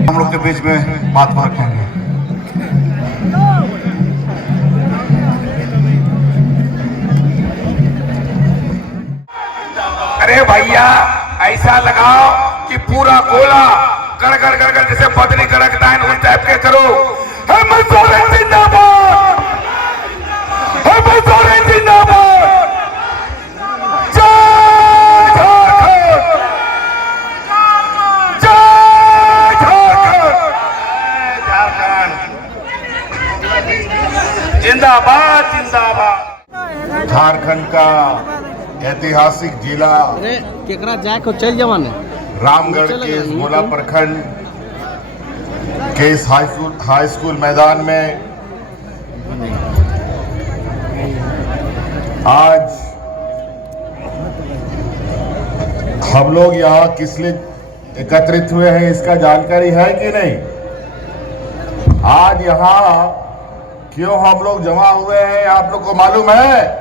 हम लोग के बीच में बात रखेंगे। अरे भैया ऐसा लगाओ कि पूरा गोला गड़गड़ गड़गड़ जैसे बदली गड़कता है उस टाइप के करो। हम सोरेन जिंदाबाद, हम सोरेन जिंदाबाद, जय झारखंड, जिंदाबाद जिंदाबाद। झारखंड का ऐतिहासिक जिला केकरा जाए को चल जवान रामगढ़ के इस गोला प्रखंड के इस हाई स्कूल मैदान में आज हम लोग यहाँ किस लिए एकत्रित हुए हैं इसका जानकारी है कि नहीं? आज यहाँ क्यों हम लोग जमा हुए हैं आप लोग को मालूम है?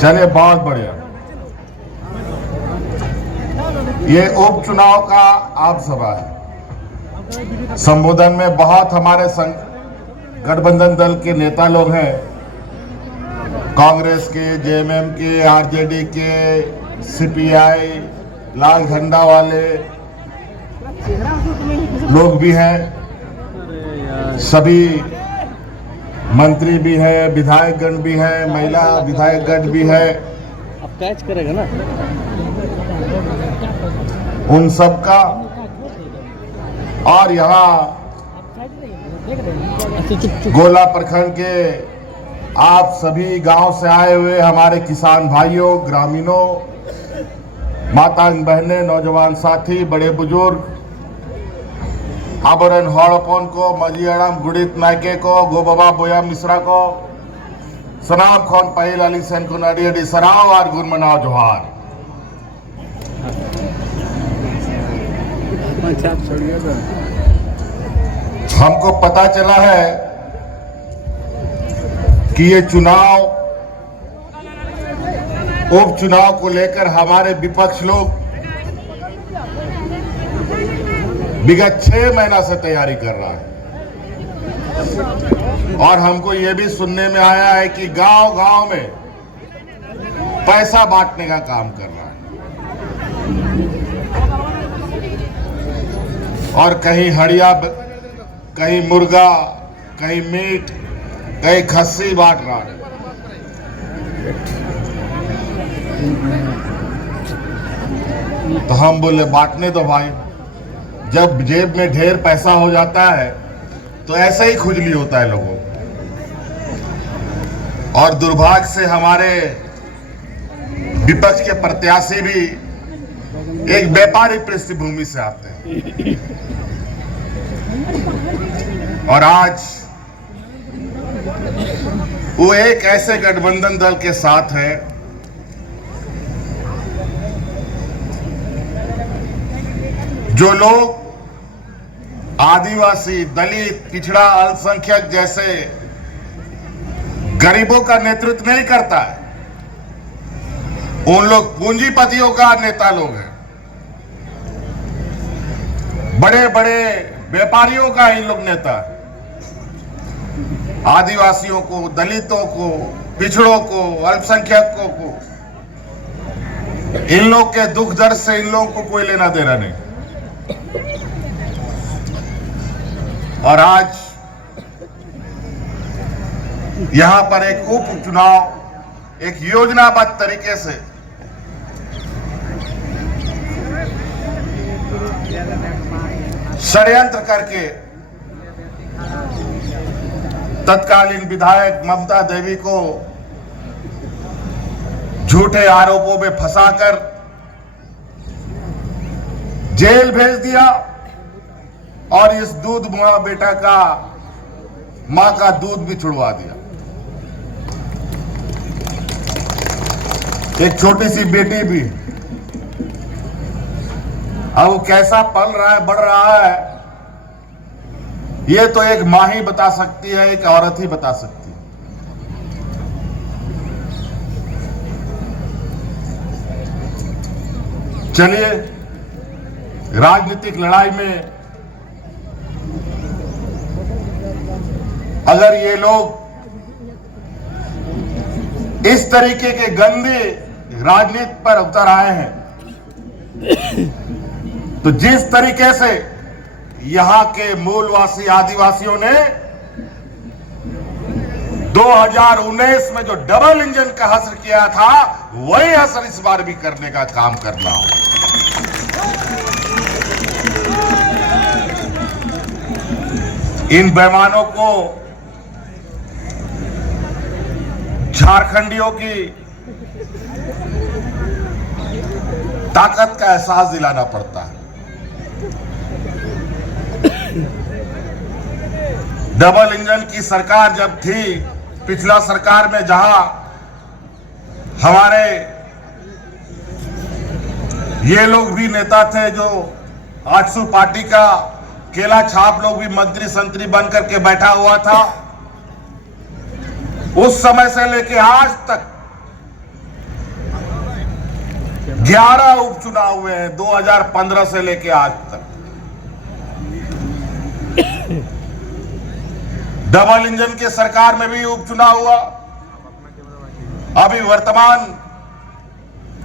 चलिए, बहुत बढ़िया। ये उपचुनाव का आप सभा है। संबोधन में बहुत हमारे गठबंधन दल के नेता लोग हैं, कांग्रेस के, जेएमएम के, आरजेडी के, सीपीआई, लाल झंडा वाले लोग भी हैं, सभी मंत्री भी है, विधायकगण भी है, महिला विधायकगण भी है। अब कैच करेगा ना उन सब का। और यहाँ गोला प्रखंड के आप सभी गांव से आए हुए हमारे किसान भाइयों, ग्रामीणों, माता बहनें, नौजवान साथी, बड़े बुजुर्ग, आबरन हड़पन को, मजियाड़म गुड़ित नायके को, गोबाबा बोया मिश्रा को, सनाम खान पहिल अली सेन को नडी अडी सराव और गुरमनाव जोहार। हमको पता चला है कि ये चुनाव, उपचुनाव को लेकर हमारे विपक्ष लोग विगत 6 महीना से तैयारी कर रहा है। और हमको ये भी सुनने में आया है कि गांव-गांव में पैसा बांटने का काम कर रहा है और कहीं हड़िया, कहीं मुर्गा, कहीं मीट, कहीं खस्सी बांट रहा है। तो हम बोले बांटने दो भाई, जब जेब में ढेर पैसा हो जाता है तो ऐसा ही खुजली होता है लोगों। और दुर्भाग्य से हमारे विपक्ष के प्रत्याशी भी एक व्यापारी पृष्ठभूमि से आते हैं और आज वो एक ऐसे गठबंधन दल के साथ है जो लोग आदिवासी, दलित, पिछड़ा, अल्पसंख्यक जैसे गरीबों का नेतृत्व नहीं करता है। उन लोग पूंजीपतियों का नेता लोग हैं, बड़े बड़े व्यापारियों का इन लोग नेता है। आदिवासियों को, दलितों को, पिछड़ों को, अल्पसंख्यकों को, इन लोग के दुख दर्द से इन लोगों को कोई लेना देना नहीं। और आज यहां पर एक उपचुनाव एक योजनाबद्ध तरीके से षड्यंत्र करके तत्कालीन विधायक ममता देवी को झूठे आरोपों में फंसाकर जेल भेज दिया और इस दूध मुआ बेटा का मां का दूध भी छुड़वा दिया। एक छोटी सी बेटी भी, अब वो कैसा पल रहा है, बढ़ रहा है, ये तो एक मां ही बता सकती है, एक औरत ही बता सकती है। चलिए, राजनीतिक लड़ाई में अगर ये लोग इस तरीके के गंदे राजनीति पर उतर आए हैं, तो जिस तरीके से यहां के मूलवासी आदिवासियों ने 2019 में जो डबल इंजन का हसर किया था, वही हसर इस बार भी करने का काम करना हो। इन बेईमानों को झारखंडियों की ताकत का एहसास दिलाना पड़ता है। डबल इंजन की सरकार जब थी, पिछला सरकार में जहां हमारे ये लोग भी नेता थे, जो आजसू पार्टी का केला छाप लोग भी मंत्री संतरी बन करके बैठा हुआ था, उस समय से लेके आज तक 11 उपचुनाव हुए हैं, 2015 से लेके आज तक। डबल इंजन के सरकार में भी उपचुनाव हुआ, अभी वर्तमान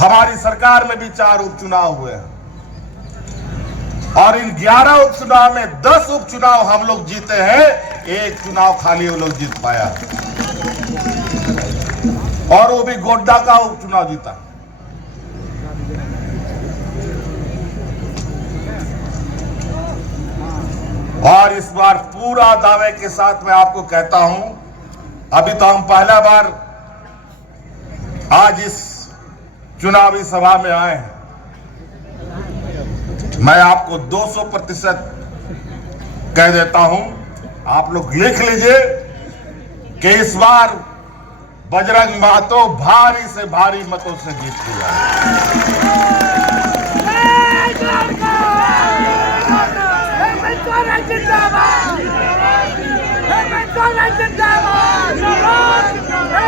हमारी सरकार में भी 4 उपचुनाव हुए हैं, और इन 11 उपचुनाव में 10 उपचुनाव हम लोग जीते हैं, एक चुनाव खाली वो लोग जीत पाया, और वो भी गोड्डा का उपचुनाव जीता। और इस बार पूरा दावे के साथ मैं आपको कहता हूं, अभी तो हम पहला बार आज इस चुनावी सभा में आए हैं। मैं आपको 200% कह देता हूं, आप लोग लिख लीजिए कि इस बार बजरंग महतो भारी से भारी मतों से जीत के जाएगा।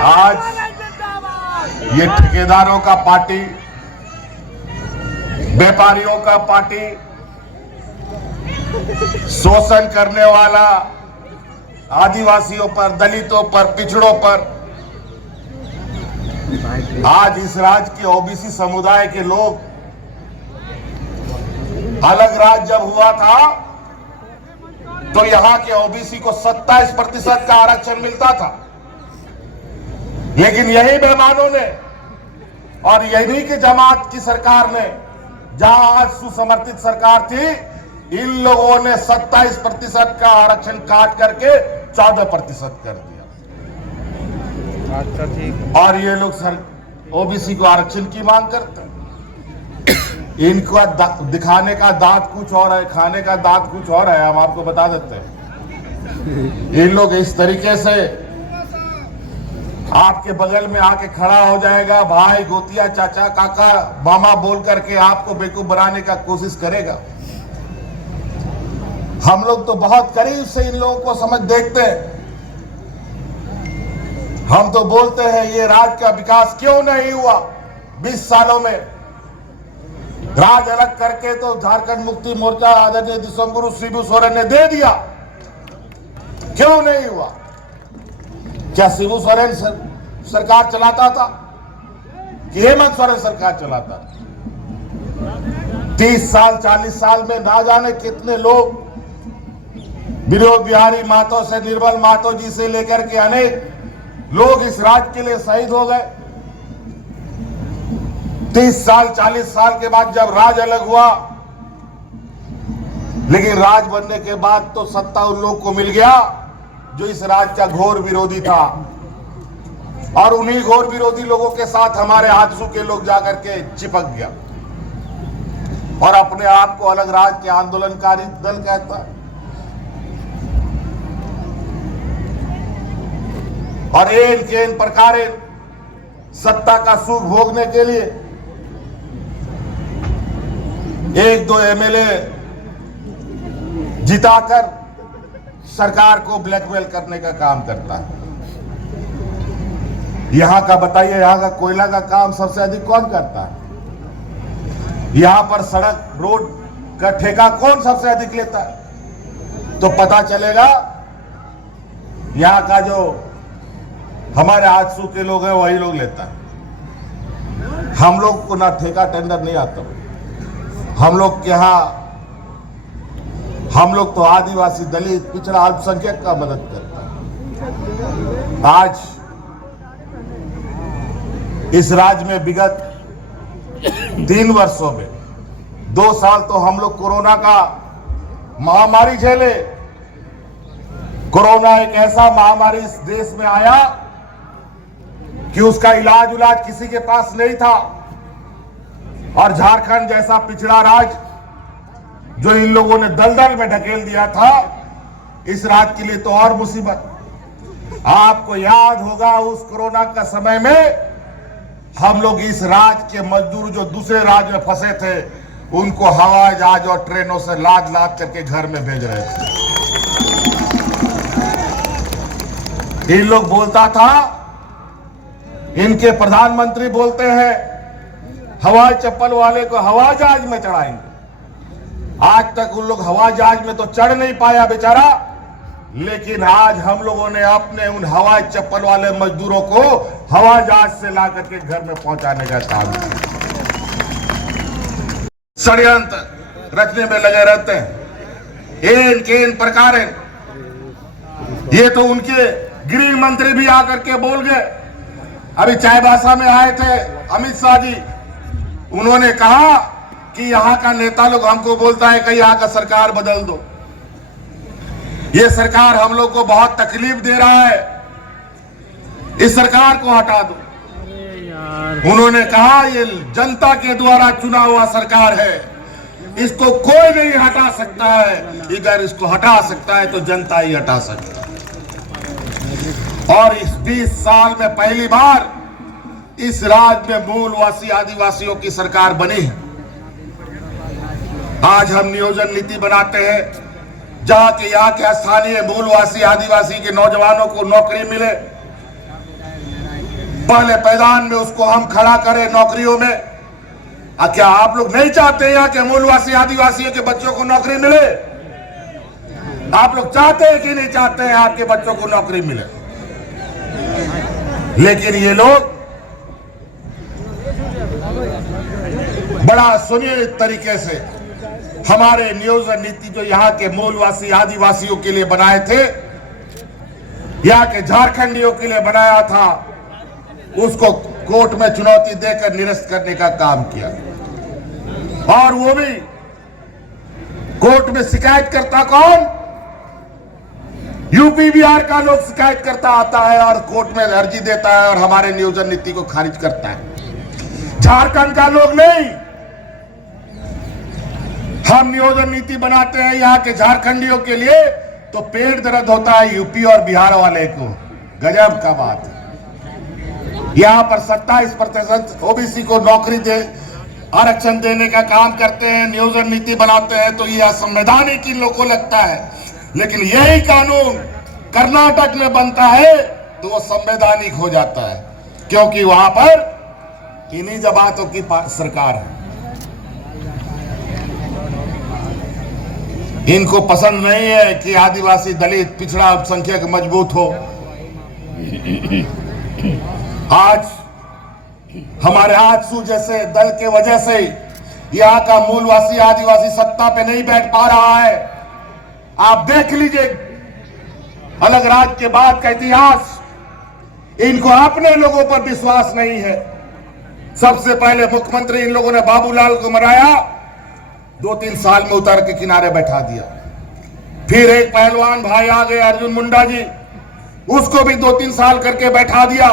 आज ये ठेकेदारों का पार्टी, व्यापारियों का पार्टी, शोषण करने वाला आदिवासियों पर, दलितों पर, पिछड़ों पर, आज इस राज्य के ओबीसी समुदाय के लोग, अलग राज्य जब हुआ था तो यहां के ओबीसी को 27% का आरक्षण मिलता था, लेकिन यही बेईमानों ने और यही की जमात की सरकार ने, जहां आज सुसमर्थित सरकार थी, इन लोगों ने 27% का आरक्षण काट करके 14% कर दिया। अच्छा, ठीक। और ये लोग ओबीसी को आरक्षण की मांग करते हैं। इनका दिखाने का दांत कुछ और है, खाने का दांत कुछ और है, हम आपको बता देते हैं। इन लोग इस तरीके से आपके बगल में आके खड़ा हो जाएगा, भाई, गोतिया, चाचा, काका, मामा बोल करके आपको बेवकूफ बनाने का कोशिश करेगा। हम लोग तो बहुत करीब से इन लोगों को समझ देखते हैं। हम तो बोलते हैं ये राज्य का विकास क्यों नहीं हुआ 20 सालों में। राज अलग करके तो झारखंड मुक्ति मोर्चा आदरणीय दिसंगुरु शिबू सोरेन ने दे दिया, क्यों नहीं हुआ? क्या शिबू सोरेन सरकार चलाता था कि हेमंत सोरेन सरकार चलाता था? 30 साल 40 साल में ना जाने कितने लोग, विनोद बिहारी महतो से निर्मल महतो जी से लेकर के अनेक लोग इस राज्य के लिए शहीद हो गए। 30 साल 40 साल के बाद जब राज अलग हुआ, लेकिन राज बनने के बाद तो सत्ता उन लोग को मिल गया जो इस राज्य का घोर विरोधी था, और उन्हीं घोर विरोधी लोगों के साथ हमारे आजसू के लोग जाकर के चिपक गया और अपने आप को अलग राज्य के आंदोलनकारी दल कहता है। और इन प्रकार सत्ता का सुख भोगने के लिए एक दो एमएलए जिताकर सरकार को ब्लैकमेल करने का काम करता है। यहां का बताइए, यहां का कोयला का काम सबसे अधिक कौन करता है? यहां पर सड़क रोड का ठेका कौन सबसे अधिक लेता है? तो पता चलेगा यहां का जो हमारे आजसू के लोग हैं वही लोग लेता है। हम लोग को ना ठेका टेंडर नहीं आता। हम लोग के यहां हम लोग तो आदिवासी दलित पिछड़ा अल्पसंख्यक का मदद करता है। आज इस राज्य में विगत 3 वर्षों में 2 साल तो हम लोग कोरोना का महामारी झेले। कोरोना एक ऐसा महामारी इस देश में आया कि उसका इलाज किसी के पास नहीं था, और झारखंड जैसा पिछड़ा राज्य जो इन लोगों ने दलदल में ढकेल दिया था, इस राज्य के लिए तो और मुसीबत। आपको याद होगा उस कोरोना का समय में हम लोग इस राज्य के मजदूर जो दूसरे राज्य में फंसे थे उनको हवाई जहाज और ट्रेनों से लाद लाद करके घर में भेज रहे थे। इन लोग बोलता था, इनके प्रधानमंत्री बोलते हैं हवाई चप्पल वाले को हवाई जहाज में चढ़ाएंगे। आज तक उन लोग हवाई जहाज में तो चढ़ नहीं पाया बेचारा, लेकिन आज हम लोगों ने अपने उन हवाई चप्पल वाले मजदूरों को हवाई जहाज से ला करके घर में पहुंचाने का काम किया। षड्यंत्र रचने में लगे रहते हैं इन प्रकार। ये तो उनके गृह मंत्री भी आकर के बोल गए। अभी चाईबासा में आए थे अमित शाह जी, उन्होंने कहा कि यहाँ का नेता लोग हमको बोलता है कि यहाँ का सरकार बदल दो, ये सरकार हम लोग को बहुत तकलीफ दे रहा है, इस सरकार को हटा दो। उन्होंने कहा ये जनता के द्वारा चुना हुआ सरकार है, इसको कोई नहीं हटा सकता है, अगर इसको हटा सकता है तो जनता ही हटा सकता है। और इस 20 साल में पहली बार इस राज्य में मूलवासी आदिवासियों की सरकार बनी है। आज हम नियोजन नीति बनाते हैं जहां के यहाँ के स्थानीय मूलवासी आदिवासी के नौजवानों को नौकरी मिले। पहले पैदान में उसको हम खड़ा करें नौकरियों में। क्या आप लोग नहीं चाहते यहाँ के मूलवासी आदिवासियों के बच्चों को नौकरी मिले? आप लोग चाहते हैं कि नहीं चाहते हैं आपके बच्चों को नौकरी मिले? लेकिन ये लोग बड़ा सुनियोजित तरीके से हमारे नियोजन नीति जो यहाँ के मूलवासी आदिवासियों के लिए बनाए थे, यहाँ के झारखंडियों के लिए बनाया था, उसको कोर्ट में चुनौती देकर निरस्त करने का काम किया। और वो भी कोर्ट में शिकायत करता कौन? यूपी बिहार का लोग शिकायत करता आता है और कोर्ट में अर्जी देता है और हमारे नियोजन नीति को खारिज करता है। झारखंड का लोग नहीं। हम नियोजन नीति बनाते हैं यहाँ के झारखंडियों के लिए तो पेट दर्द होता है यूपी और बिहार वाले को। गजब का बात है। यहाँ पर 27% ओबीसी को नौकरी दे आरक्षण देने का काम करते हैं, नियोजन नीति बनाते हैं, तो ये असंवैधानिक इन लोगों को लगता है। लेकिन यही कानून कर्नाटक में बनता है तो वो संवैधानिक हो जाता है, क्योंकि वहां पर इन्हीं जमातों की सरकार है। इनको पसंद नहीं है कि आदिवासी दलित पिछड़ा अल्पसंख्यक मजबूत हो। आज हमारे आजसू जैसे दल के वजह से यहाँ का मूलवासी आदिवासी सत्ता पे नहीं बैठ पा रहा है। आप देख लीजिए अलग राज्य के बाद का इतिहास। इनको अपने लोगों पर विश्वास नहीं है। सबसे पहले मुख्यमंत्री इन लोगों ने बाबूलाल को मराया, 2-3 साल में उतर के किनारे बैठा दिया। फिर एक पहलवान भाई आ गए अर्जुन मुंडा जी, उसको भी 2-3 साल करके बैठा दिया,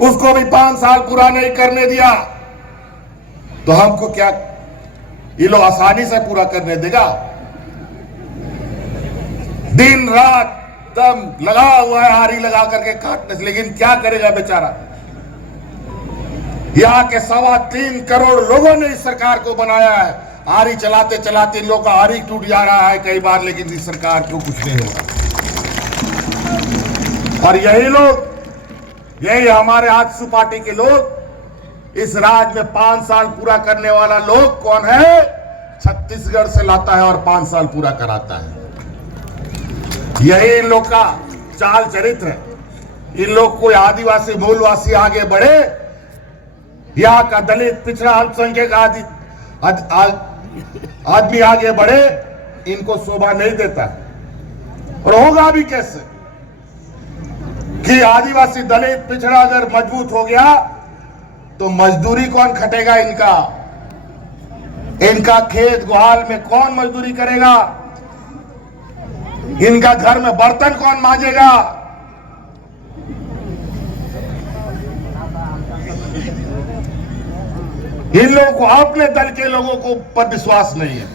उसको भी 5 साल पूरा नहीं करने दिया। तो हमको क्या ये लोग आसानी से पूरा करने देगा? दिन रात दम लगा हुआ है आरी लगा करके काटने से, लेकिन क्या करेगा बेचारा। यहाँ के 3.25 करोड़ लोगों ने इस सरकार को बनाया है। आरी चलाते चलाते इन लोगों का आरी टूट जा रहा है कई बार, लेकिन इस सरकार को कुछ नहीं होगा। और यही लोग, यही हमारे आजसू पार्टी के लोग, इस राज्य में 5 साल पूरा करने वाला लोग कौन है? छत्तीसगढ़ से लाता है और 5 साल पूरा कराता है। यही इन लोग का चाल चरित्र है। इन लोग को आदिवासी मूलवासी आगे बढ़े, यहाँ का दलित पिछड़ा अल्पसंख्यक आदमी आगे बढ़े, इनको शोभा नहीं देता। और होगा भी कैसे कि आदिवासी दलित पिछड़ा अगर मजबूत हो गया तो मजदूरी कौन खटेगा? इनका खेत गुहाल में कौन मजदूरी करेगा? इनका घर में बर्तन कौन मांजेगा? इन लोगों को अपने दल के लोगों को पर विश्वास नहीं है।